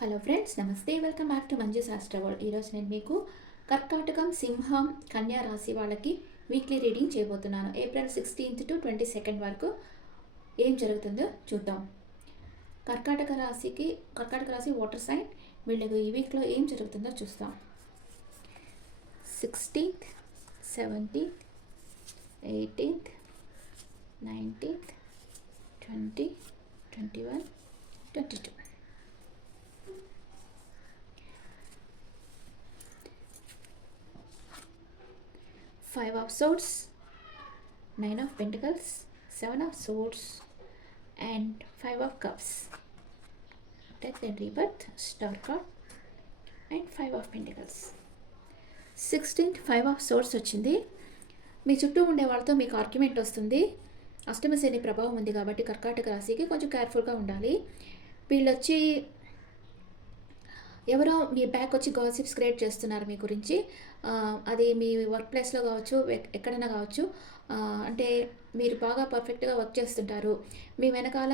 Hello friends, నమస్తే. Welcome back to Manju శాస్త్ర world. ఈరోజు నేను మీకు కర్కాటకం, సింహం, కన్యా రాశి వాళ్ళకి వీక్లీ రీడింగ్ చేయబోతున్నాను. ఏప్రిల్ 16th to 22nd వరకు ఏం జరుగుతుందో చూద్దాం. కర్కాటక రాశి వాటర్ సైన్, వీళ్ళకి ఈ వీక్లో ఏం జరుగుతుందో చూస్తాం. 16th, 17th, 18th, 19th, 20, 21, 22. Five of Swords, Nine of Pentacles, Seven of Swords, and Five of Cups. Death and Rebirth, Star card, and Five of Pentacles. 16th, Five of Swords వచ్చింది. మీ చుట్టూ ఉండే వాళ్ళతో మీకు ఆర్గ్యుమెంట్ వస్తుంది. అష్టమ శని ప్రభావం ఉంది కాబట్టి కర్కాటక రాశికి కొంచెం కేర్ఫుల్గా ఉండాలి. వీళ్ళు వచ్చి ఎవరో మీ బ్యాక్ వచ్చి గాసిప్స్ క్రియేట్ చేస్తున్నారు మీ గురించి. అది మీ వర్క్ ప్లేస్లో కావచ్చు, ఎక్కడైనా కావచ్చు. అంటే మీరు బాగా పర్ఫెక్ట్గా వర్క్ చేస్తుంటారు. మీ వెనకాల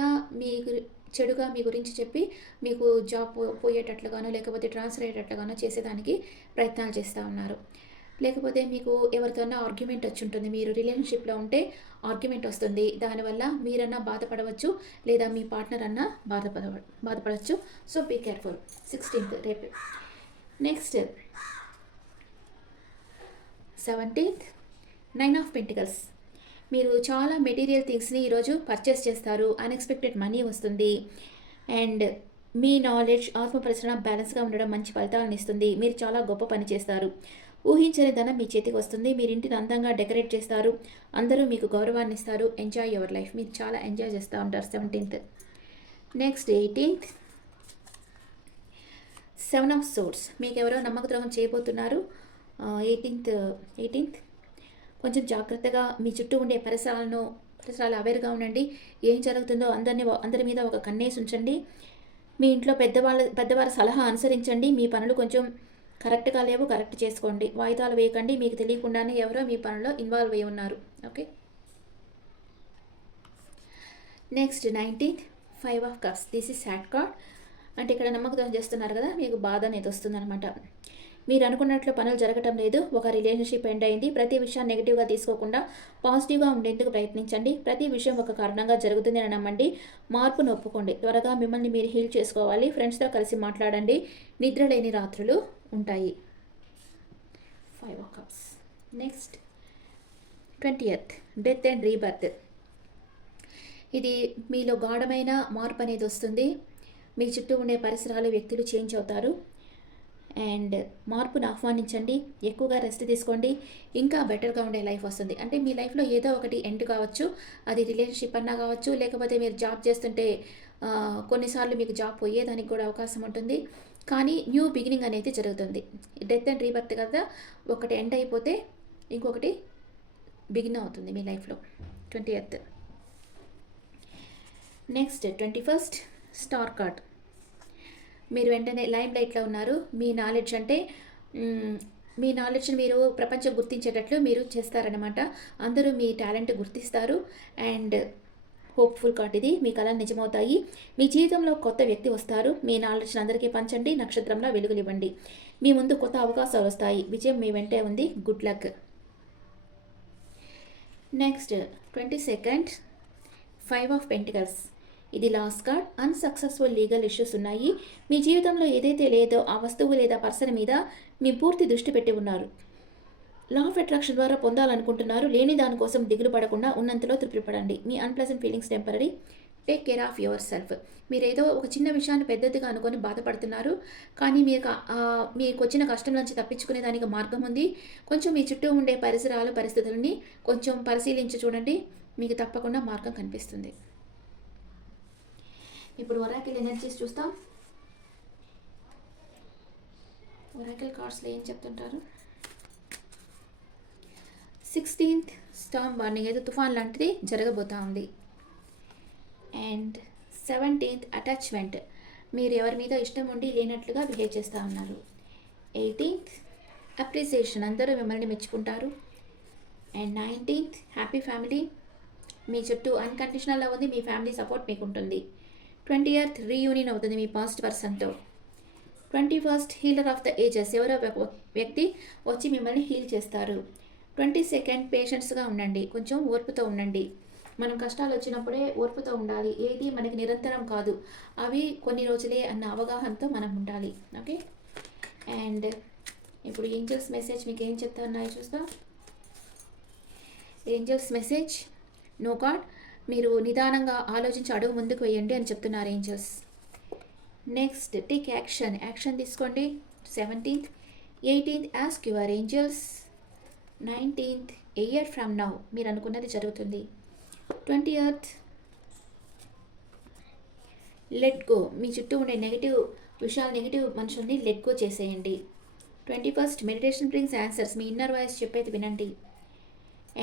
చెడుగా మీ గురించి చెప్పి మీకు జాబ్ పోయేటట్లుగానో లేకపోతే ట్రాన్స్ఫర్ అయ్యేటట్లుగానో చేసేదానికి ప్రయత్నాలు చేస్తూ ఉన్నారు. లేకపోతే మీకు ఎవరితోనా ఆర్గ్యుమెంట్ వచ్చి ఉంటుంది. మీరు రిలేషన్షిప్లో ఉంటే ఆర్గ్యుమెంట్ వస్తుంది. దానివల్ల మీరన్నా బాధపడవచ్చు, లేదా మీ పార్ట్నర్ అన్నా బాధపడవచ్చు. So be careful. 16th రేపు. Next 17th, nine of pentacles. మీరు చాలా మెటీరియల్ థింగ్స్ని ఈరోజు పర్చేస్ చేస్తారు. అన్ఎక్స్పెక్టెడ్ మనీ వస్తుంది. అండ్ మీ నాలెడ్జ్, ఆత్మపరిశ్రమ బ్యాలెన్స్గా ఉండడం మంచి ఫలితాలను ఇస్తుంది. మీరు చాలా గొప్ప పని చేస్తారు. ఊహించని ధనం మీ చేతికి వస్తుంది. మీరు ఇంటిని అందంగా డెకరేట్ చేస్తారు. అందరూ మీకు గౌరవాన్ని ఇస్తారు. Enjoy your life. మీరు చాలా ఎంజాయ్ చేస్తూ ఉంటారు. 17th. Next 18th, seven of swords. మీకు ఎవరో నమ్మక ద్రోహం చేయబోతున్నారు. 18th కొంచెం జాగ్రత్తగా మీ చుట్టూ ఉండే పరిసరాలు అవేర్గా ఉండండి. ఏం జరుగుతుందో అందరి మీద ఒక కన్నేసి ఉంచండి. మీ ఇంట్లో పెద్దవారి సలహా అనుసరించండి. మీ పనులు కొంచెం కరెక్ట్గా లేవు, కరెక్ట్ చేసుకోండి. వాయిదాలు వేయకండి. మీకు తెలియకుండానే ఎవరో మీ పనిలో ఇన్వాల్వ్ అయి ఉన్నారు. Okay. Next 19th, five of cups. This is sad card. అంటే ఇక్కడ నమ్మకం చేస్తున్నారు కదా, మీకు బాధ అనేది వస్తుందన్నమాట. మీరు అనుకున్నట్లు పనులు జరగటం లేదు. ఒక రిలేషన్షిప్ ఎండ్ అయింది. ప్రతి విషయాన్ని నెగిటివ్గా తీసుకోకుండా పాజిటివ్గా ఉండేందుకు ప్రయత్నించండి. ప్రతి విషయం ఒక కారణంగా జరుగుతుంది అని నమ్మండి. మార్పును ఒప్పుకోండి. త్వరగా మిమ్మల్ని మీరు హీల్ చేసుకోవాలి. ఫ్రెండ్స్తో కలిసి మాట్లాడండి. నిద్ర లేని రాత్రులు ఉంటాయి. 5 of cups. Next 20th, death and rebirth. ఇది మీలో గాఢమైన మార్పు అనేది వస్తుంది. మీ చుట్టూ ఉండే పరిసరాలు, వ్యక్తులు చేంజ్ అవుతారు. అండ్ మార్పును ఆహ్వానించండి. ఎక్కువగా రెస్ట్ తీసుకోండి. ఇంకా బెటర్గా ఉండే లైఫ్ వస్తుంది. అంటే మీ లైఫ్లో ఏదో ఒకటి ఎండ్ కావచ్చు. అది రిలేషన్షిప్ అన్నా కావచ్చు, లేకపోతే మీరు జాబ్ చేస్తుంటే కొన్నిసార్లు మీకు జాబ్ పోయేదానికి కూడా అవకాశం ఉంటుంది. కానీ న్యూ బిగినింగ్ అనేది జరుగుతుంది. డెత్ అండ్ రీబర్త్ కదా, ఒకటి ఎండ్ అయిపోతే ఇంకొకటి బిగిన్ అవుతుంది మీ లైఫ్లో. 20th. Next 21st, star card. మీరు వెంటనే లైమ్ లైట్లో ఉన్నారు. మీ నాలెడ్జ్ని మీరు ప్రపంచం గుర్తించేటట్లు మీరు చేస్తారనమాట. అందరూ మీ టాలెంట్ గుర్తిస్తారు. అండ్ హోప్ఫుల్ కార్డ్ ఇది. మీ కళలు నిజమవుతాయి. మీ జీవితంలో కొత్త వ్యక్తి వస్తారు. మీ నాలెడ్జ్ని అందరికీ పంచండి. నక్షత్రంలో వెలుగులివ్వండి. మీ ముందు కొత్త అవకాశాలు వస్తాయి. విజయం మీ వెంటే ఉంది. Good luck. Next 22nd, five of pentacles. ఇది last card. Unsuccessful legal issues ఉన్నాయి. మీ జీవితంలో ఏదైతే లేదో ఆ వస్తువు లేదా పర్సన్ మీద మీ పూర్తి దృష్టి పెట్టి ఉన్నారు. లా ఆఫ్ అట్రాక్షన్ ద్వారా పొందాలనుకుంటున్నారు. లేని దానికోసం దిగులు పడకుండా ఉన్నంతలో తృప్తిపడండి. మీ unpleasant feelings temporary. Take care of yourself. మీరు ఏదో ఒక చిన్న విషయాన్ని పెద్దదిగా అనుకొని బాధపడుతున్నారు. కానీ మీకు వచ్చిన కష్టం నుంచి తప్పించుకునే దానికి మార్గం ఉంది. కొంచెం మీ చుట్టూ ఉండే పరిస్థితులని కొంచెం పరిశీలించి చూడండి. మీకు తప్పకుండా మార్గం కనిపిస్తుంది. ఇప్పుడు ఒరాకిల్ ఎనర్జీస్ చూస్తాం. ఒరాకిల్ కార్డ్స్లో ఏం చెప్తుంటారు? 16th, Storm warning. ఏదో తుఫాన్ లాంటిది జరగబోతా ఉంది. And 17th, attachment. మీరు ఎవరి మీద ఇష్టం ఉండి లేనట్లుగా బిహేవ్ చేస్తూ ఉన్నారు. 18th, appreciation. అందరూ మిమ్మల్ని మెచ్చుకుంటారు. And 19th, happy family. మీ చుట్టూ అన్కండిషనల్ లవ్ ఉంది. మీ ఫ్యామిలీ సపోర్ట్ మీకు ఉంటుంది. 20th, రీయూనియన్ అవుతుంది మీ పాస్ట్ పర్సన్తో. 21st healer of the ages, ఎవరో వ్యక్తి వచ్చి మిమ్మల్ని హీల్ చేస్తారు. 22nd పేషెన్స్గా ఉండండి, కొంచెం ఓర్పుతో ఉండండి. మనం కష్టాలు వచ్చినప్పుడే ఓర్పుతో ఉండాలి, ఏది మనకి నిరంతరం కాదు, అవి కొన్ని రోజులే అన్న అవగాహనతో మనం ఉండాలి. ఓకే, అండ్ ఇప్పుడు ఏంజల్స్ మెసేజ్ మీకు ఏం చెప్తున్నాయో చూస్తాం. ఏంజల్స్ మెసేజ్, నో గాడ్, మీరు నిదానంగా ఆలోచించి అడుగు ముందుకు వేయండి అని చెప్తున్నారు angels. Next take action, action తీసుకోండి. 17th 18th ask your angels. 19th A year from now మీరు అనుకున్నది జరుగుతుంది. 20th లెట్ గో, మీ చుట్టూ ఉండే నెగిటివ్ విషయాలు, నెగిటివ్ మనుషుల్ని లెట్ గో చేసేయండి. 21st మెడిటేషన్ బ్రింగ్స్ ఆన్సర్స్, మీ ఇన్నర్ వాయిస్ చెప్పేది వినండి.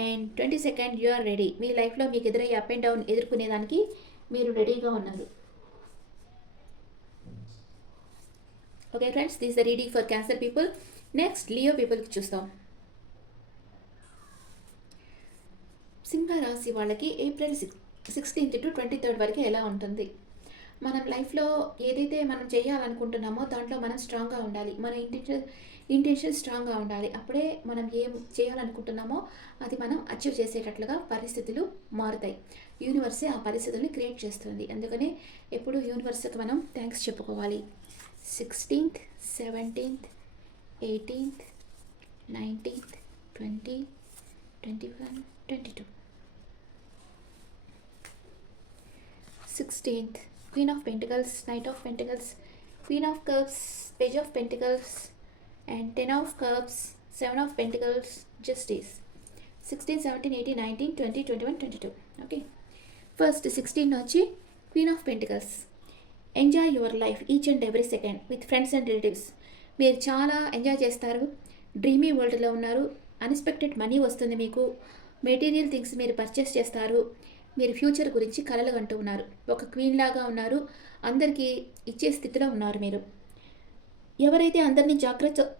And 22nd you are ready, మీ లైఫ్లో మీకు ఎదురయ్యే అప్ అండ్ డౌన్ ఎదుర్కొనేదానికి మీరు రెడీగా ఉన్నారు. Okay friends, this the reading for cancer people. Next Leo పీపుల్కి చూస్తాం. సింహరాశి వాళ్ళకి April 16th to 23rd వరకు ఎలా ఉంటుంది? మనం లైఫ్లో ఏదైతే మనం చేయాలనుకుంటున్నామో దాంట్లో మనం స్ట్రాంగ్గా ఉండాలి, మన ఇంటెన్షన్ స్ట్రాంగ్గా ఉండాలి. అప్పుడే మనం ఏం చేయాలనుకుంటున్నామో అది మనం అచీవ్ చేసేటట్లుగా పరిస్థితులు మారుతాయి. యూనివర్సే ఆ పరిస్థితుల్ని క్రియేట్ చేస్తుంది. అందుకనే ఎప్పుడు యూనివర్స్కి మనం థ్యాంక్స్ చెప్పుకోవాలి. 16th 17th 18th 19th 20 21 22. 16th Queen of Pentacles, Knight of Pentacles, Queen of Cups, Page of Pentacles, and 10 of Cups, 7 of Pentacles, Justice. 16, 17, 18, 19, 20, 21, 22. Okay. First 16 వచ్చి Queen of Pentacles. Enjoy your life each and every second with friends and relatives. మీరు చాలా enjoy చేస్తారు, dreamy వరల్డ్లో ఉన్నారు. Unexpected money వస్తుంది మీకు, material things మీరు purchase చేస్తారు. మీరు ఫ్యూచర్ గురించి కలలు కంటూ ఉన్నారు, ఒక క్వీన్ లాగా ఉన్నారు, అందరికీ ఇచ్చే స్థితిలో ఉన్నారు. మీరు ఎవరైతే అందరినీ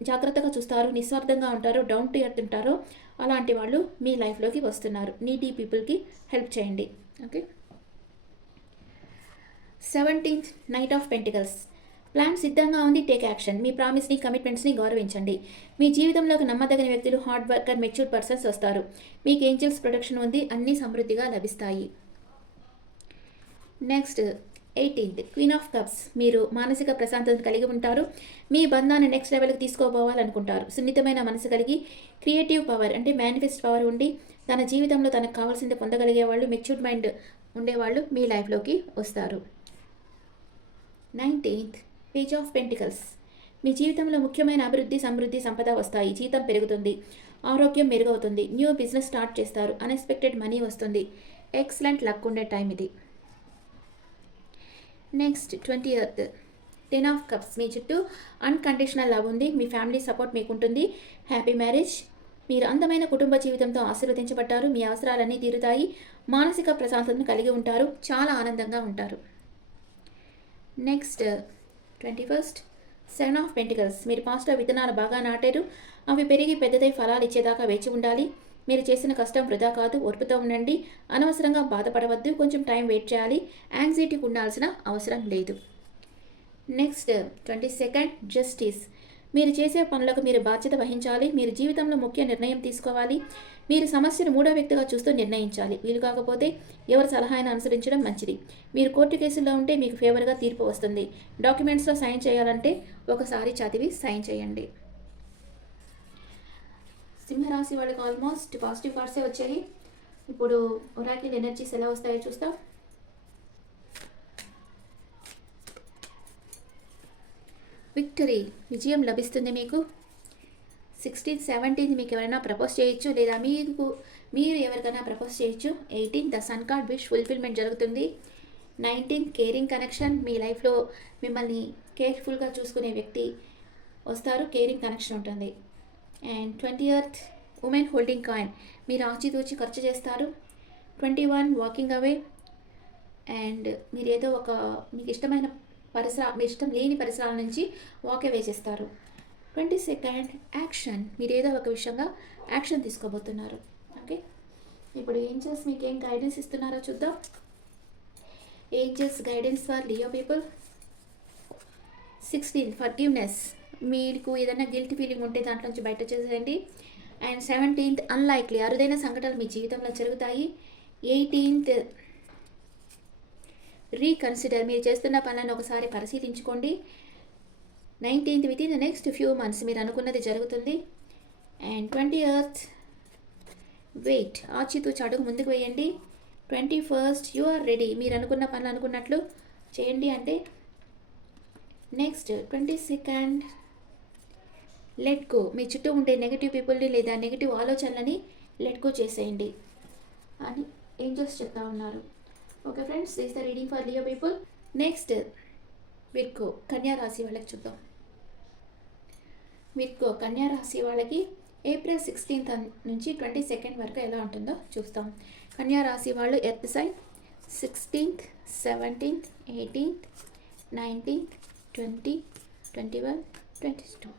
జాగ్రత్తగా చూస్తారో, నిస్వార్థంగా ఉంటారో, డౌన్ టు ఎర్త్ ఉంటారో అలాంటి వాళ్ళు మీ లైఫ్లోకి వస్తున్నారు. నీడీ పీపుల్కి హెల్ప్ చేయండి. Okay. 17th knight of pentacles. Plan సిద్ధంగా ఉంది, టేక్ యాక్షన్. మీ ప్రామిస్ని, కమిట్మెంట్స్ని గౌరవించండి. మీ జీవితంలోకి నమ్మదగిన వ్యక్తులు, హార్డ్ వర్కర్, మెచ్యూర్ పర్సన్స్ వస్తారు. మీకు ఏంజల్స్ ప్రొటెక్షన్ ఉంది, అన్నీ సమృద్ధిగా లభిస్తాయి. Next 18th queen of cups. మీరు మానసిక ప్రశాంతతను కలిగి ఉంటారు, మీ బంధాన్ని నెక్స్ట్ లెవెల్కి తీసుకోపోవాలనుకుంటారు. సున్నితమైన మనసు కలిగి, క్రియేటివ్ పవర్ అంటే మేనిఫెస్ట్ పవర్ ఉండి, తన జీవితంలో తనకు కావాల్సింది పొందగలిగే వాళ్ళు, మెచ్యూర్డ్ మైండ్ ఉండేవాళ్ళు మీ లైఫ్లోకి వస్తారు. 19th page of pentacles. మీ జీవితంలో ముఖ్యమైన అభివృద్ధి, సమృద్ధి, సంపద వస్తాయి. జీతం పెరుగుతుంది, ఆరోగ్యం మెరుగవుతుంది, న్యూ బిజినెస్ స్టార్ట్ చేస్తారు, అన్ఎక్స్పెక్టెడ్ మనీ వస్తుంది. ఎక్సలెంట్ లక్ ఉండే టైం ఇది. Next 20th 10 of cups. మీ చుట్టూ అన్కండిషనల్ లవ్ ఉంది, మీ ఫ్యామిలీ సపోర్ట్ మీకు ఉంటుంది, హ్యాపీ మ్యారేజ్. మీరు అందమైన కుటుంబ జీవితంతో ఆశీర్వదించబడ్డారు, మీ అవసరాలన్నీ తీరుతాయి, మానసిక ప్రశాంతతను కలిగి ఉంటారు, చాలా ఆనందంగా ఉంటారు. Next 21st 7 of pentacles. మీరు పాస్ట్లో విత్తనాలు బాగా నాటారు, అవి పెరిగి పెద్దదై ఫలాలు ఇచ్చేదాకా వేచి ఉండాలి. మీరు చేసిన కష్టం వృధా కాదు, ఓర్పుతో ఉండండి, అనవసరంగా బాధపడవద్దు, కొంచెం టైం వెయిట్ చేయాలి, యాంగ్జైటీకి ఉండాల్సిన అవసరం లేదు. Next 22nd justice. మీరు చేసే పనులకు మీరు బాధ్యత వహించాలి, మీరు జీవితంలో ముఖ్య నిర్ణయం తీసుకోవాలి, మీరు సమస్యను మూడో వ్యక్తిగా చూస్తూ నిర్ణయించాలి, వీలు కాకపోతే ఎవరి సలహాను అనుసరించడం మంచిది. మీరు కోర్టు కేసుల్లో ఉంటే మీకు ఫేవర్గా తీర్పు వస్తుంది. డాక్యుమెంట్స్లో సైన్ చేయాలంటే ఒకసారి చదివి సైన్ చేయండి. సింహరాశి వాళ్ళకి ఆల్మోస్ట్ పాజిటివ్ కార్డ్సే వచ్చాయి. ఇప్పుడు ఒరాకిల్ ఎనర్జీస్ ఎలా వస్తాయో చూస్తాం. విక్టరీ, విజయం లభిస్తుంది మీకు. 16th 17th మీకు ఎవరైనా ప్రపోజ్ చేయొచ్చు, లేదా మీరు ఎవరికైనా ప్రపోజ్ చేయొచ్చు. 18th the sun card, wish fulfilment జరుగుతుంది. 19th కేరింగ్ కనెక్షన్, మీ లైఫ్లో మిమ్మల్ని కేర్ఫుల్గా చూసుకునే వ్యక్తి వస్తారు, కేరింగ్ కనెక్షన్ ఉంటుంది. And 20th women holding coin, మీరు ఆచితూచి ఖర్చు చేస్తారు. 21 వాకింగ్ అవే, అండ్ మీరు ఏదో ఒక మీకు ఇష్టమైన మీ ఇష్టం లేని పరిసరాల నుంచి వాక్ అవే చేస్తారు. 22nd యాక్షన్, మీరు ఏదో ఒక విషయంగా యాక్షన్ తీసుకోబోతున్నారు. ఓకే, ఇప్పుడు ఏంజల్స్ మీకు ఏం గైడెన్స్ ఇస్తున్నారో చూద్దాం. Angels guidance for Leo people. 16 forgiveness, మీకు ఏదైనా గిల్ట్ ఫీలింగ్ ఉంటే దాంట్లో నుంచి బయట చేసేయండి. అండ్ 17th అన్లైక్లీ, అరుదైన సంఘటనలు మీ జీవితంలో జరుగుతాయి. 18th రీకన్సిడర్, మీరు చేస్తున్న పనులను ఒకసారి పరిశీలించుకోండి. 19th with in the next few months మీరు అనుకున్నది జరుగుతుంది. అండ్ 20th వెయిట్, ఆచితూచి అడుగు ముందుకు వేయండి. 21st యు ఆర్ రెడీ, మీరు అనుకున్న పనులు అనుకున్నట్లు చేయండి. అంటే నెక్స్ట్ 22nd లెట్ గో, మీ చుట్టూ ఉండే నెగిటివ్ పీపుల్ని లేదా నెగిటివ్ ఆలోచనలని లెట్ గో చేసేయండి అని ఏంజల్స్ చెప్తా ఉన్నారు. Okay friends, this the reading for Leo people. Next Virgo, కన్యా రాశి వాళ్ళకి చూద్దాం. విర్గో కన్యా రాశి వాళ్ళకి ఏప్రిల్ 16th నుంచి 22nd వరకు ఎలా ఉంటుందో చూస్తాం. కన్యా రాశి వాళ్ళు earth sign 16th, 17th, 18th, 19th, 20, 21, 22.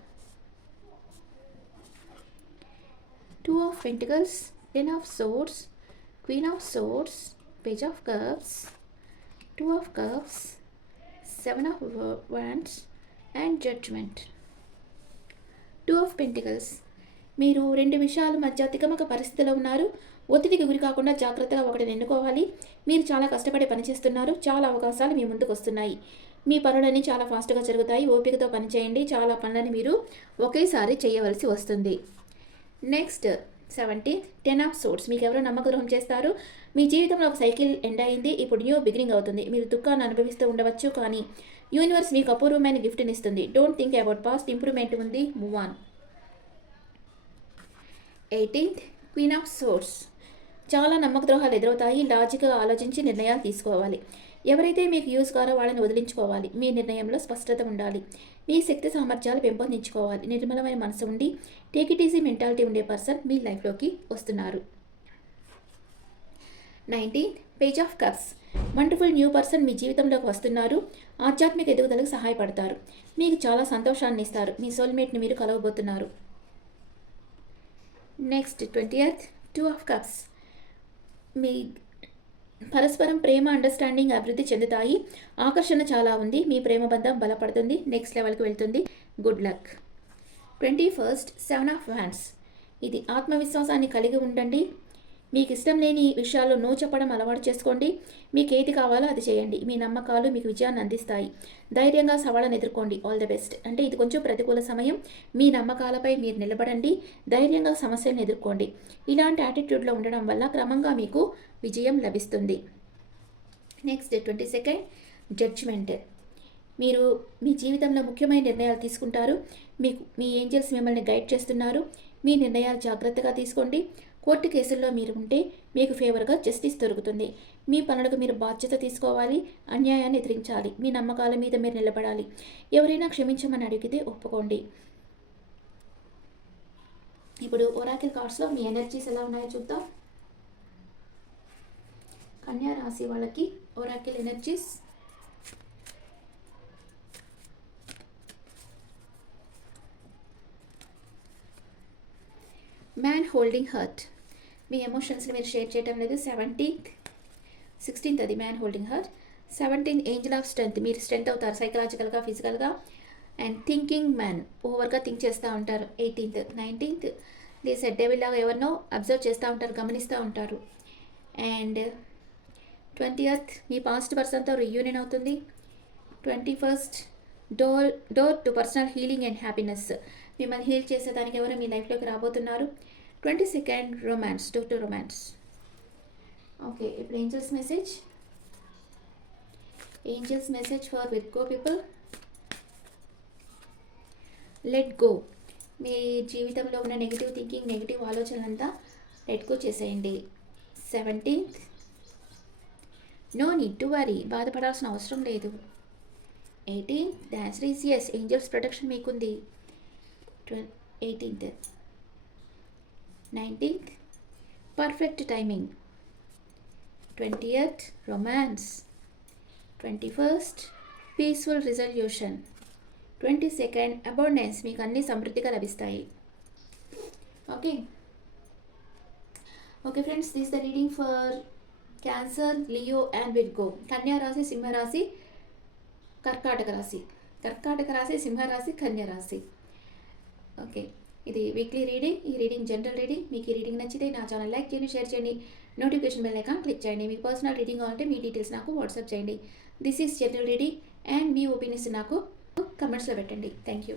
Two of Pentacles, Ten of Swords, Queen of Swords, Page of Cups, Two of Cups, Seven of Wands and Judgment. Two of Pentacles, మీరు రెండు విషయాల మధ్య తికమక పరిస్థితిలో ఉన్నారు. ఒత్తిడికి గురి కాకుండా జాగ్రత్తగా ఒకటిని ఎన్నుకోవాలి. మీరు చాలా కష్టపడి పనిచేస్తున్నారు. చాలా అవకాశాలు మీ ముందుకు వస్తున్నాయి. మీ పనులన్నీ చాలా ఫాస్ట్గా జరుగుతాయి. ఓపికతో పనిచేయండి. చాలా పనులని మీరు ఒకేసారి చేయవలసి వస్తుంది. నెక్స్ట్ 17th 10 ఆఫ్ సోర్డ్స్, మీకు ఎవరో నమ్మక ద్రోహం చేస్తారు. మీ జీవితంలో ఒక సైకిల్ ఎండ్ అయింది, ఇప్పుడు న్యూ బిగినింగ్ అవుతుంది. మీరు దుఃఖాన్ని అనుభవిస్తూ ఉండవచ్చు, కానీ యూనివర్స్ మీకు అపూర్వమైన గిఫ్ట్ని ఇస్తుంది. Don't think about past, improvement ఉంది, move on. 18th queen of swords, చాలా నమ్మక ద్రోహాలు ఎదురవుతాయి. లాజిక్గా ఆలోచించి నిర్ణయాలు తీసుకోవాలి. ఎవరైతే మీకు యూజ్ కారో వాళ్ళని వదిలించుకోవాలి. మీ నిర్ణయంలో స్పష్టత ఉండాలి. మీ శక్తి సామర్థ్యాలు పెంపొందించుకోవాలి. నిర్మలమైన మనసు ఉండి టేక్ ఇట్ ఈజీ మెంటాలిటీ ఉండే పర్సన్ మీ లైఫ్లోకి వస్తున్నారు. 19th page of cups, wonderful new person మీ జీవితంలోకి వస్తున్నారు. ఆధ్యాత్మిక ఎదుగుదలకు సహాయపడతారు. మీకు చాలా సంతోషాన్ని ఇస్తారు. మీ సోల్మేట్ని మీరు కలవబోతున్నారు. నెక్స్ట్ 20th 2 ఆఫ్ కప్స్, మీ పరస్పరం ప్రేమ అండర్స్టాండింగ్ అభివృద్ధి చెందుతాయి. ఆకర్షణ చాలా ఉంది. మీ ప్రేమ బంధం బలపడుతుంది, నెక్స్ట్ లెవెల్కి వెళ్తుంది. Good luck. 21st 7 of hands, ఇది ఆత్మవిశ్వాసాన్ని కలిగి ఉండండి. మీకు ఇష్టం లేని విషయాల్లో నో చెప్పడం అలవాటు చేసుకోండి. మీకు ఏది కావాలో అది చేయండి. మీ నమ్మకాలు మీకు విజయాన్ని అందిస్తాయి. ధైర్యంగా సవాళ్ళను ఎదుర్కోండి. All the best. అంటే ఇది కొంచెం ప్రతికూల సమయం. మీ నమ్మకాలపై మీరు నిలబడండి. ధైర్యంగా సమస్యలను ఎదుర్కోండి. ఇలాంటి యాటిట్యూడ్లో ఉండడం వల్ల క్రమంగా మీకు విజయం లభిస్తుంది. నెక్స్ట్ 22nd జడ్జ్మెంట్, మీరు మీ జీవితంలో ముఖ్యమైన నిర్ణయాలు తీసుకుంటారు. మీ ఏంజల్స్ మిమ్మల్ని గైడ్ చేస్తున్నారు. మీ నిర్ణయాలు జాగ్రత్తగా తీసుకోండి. కోర్టు కేసుల్లో మీరు ఉంటే మీకు ఫేవర్గా జస్టిస్ దొరుకుతుంది. మీ పనులకు మీరు బాధ్యత తీసుకోవాలి. అన్యాయాన్ని ఎదిరించాలి. మీ నమ్మకాల మీద మీరు నిలబడాలి. ఎవరైనా క్షమించమని అడిగితే ఒప్పుకోండి. ఇప్పుడు ఒరాకిల్ కార్డ్స్లో మీ ఎనర్జీస్ ఎలా ఉన్నాయో చూద్దాం. కన్యా రాశి వాళ్ళకి oracle energies. Man holding heart, మీ ఎమోషన్స్ని మీరు షేర్ చేయటం లేదు. 17th 16th అది man holding heart. 17th angel of strength, మీరు స్ట్రెంగ్త్ అవుతారు సైకలాజికల్గా, ఫిజికల్గా. అండ్ థింకింగ్ మ్యాన్, ఓవర్గా థింక్ చేస్తూ ఉంటారు. 18th 19th the set devil లాగా ఎవరినో అబ్జర్వ్ చేస్తూ ఉంటారు, గమనిస్తూ ఉంటారు. అండ్ 20th మీ పాస్ట్ పర్సన్తో రియూనియన్ అవుతుంది. 21st door to personal healing and happiness, మిమ్మల్ని హీల్ చేసేదానికి ఎవరు మీ లైఫ్లోకి రాబోతున్నారు. 22nd romance, door to romance. Okay, ఇప్పుడు angels message for Virgo people. Let go, మీ జీవితంలో ఉన్న నెగిటివ్ థింకింగ్, నెగిటివ్ ఆలోచనలంతా లెట్ గో చేసేయండి. 17th no need to worry, బాధపడాల్సిన అవసరం లేదు. 18th the answer is yes, angels protection మీకుంది. 18th 19th perfect timing. 20th romance. 21st peaceful resolution. 22nd abundance, మీకు అన్ని సమృద్ధిగా లభిస్తాయి. Okay friends, this the reading for Cancer, Leo and Virgo. కన్యా రాశి, సింహ రాశి, కర్కాటక రాశి. కర్కాటక రాశి, సింహరాశి, కన్య రాశి. ఓకే, ఇది వీక్లీ రీడింగ్. ఈ రీడింగ్ జనరల్ రీడింగ్. మీకు ఈ రీడింగ్ నచ్చితే నా ఛానల్ లైక్ చేయండి, షేర్ చేయండి, నోటిఫికేషన్ బెల్ ఐకాన్ క్లిక్ చేయండి. మీకు పర్సనల్ రీడింగ్ కావాలంటే మీ డీటెయిల్స్ నాకు వాట్సాప్ చేయండి. This is general reading and me opinions నాకు కమెంట్స్లో పెట్టండి. Thank you.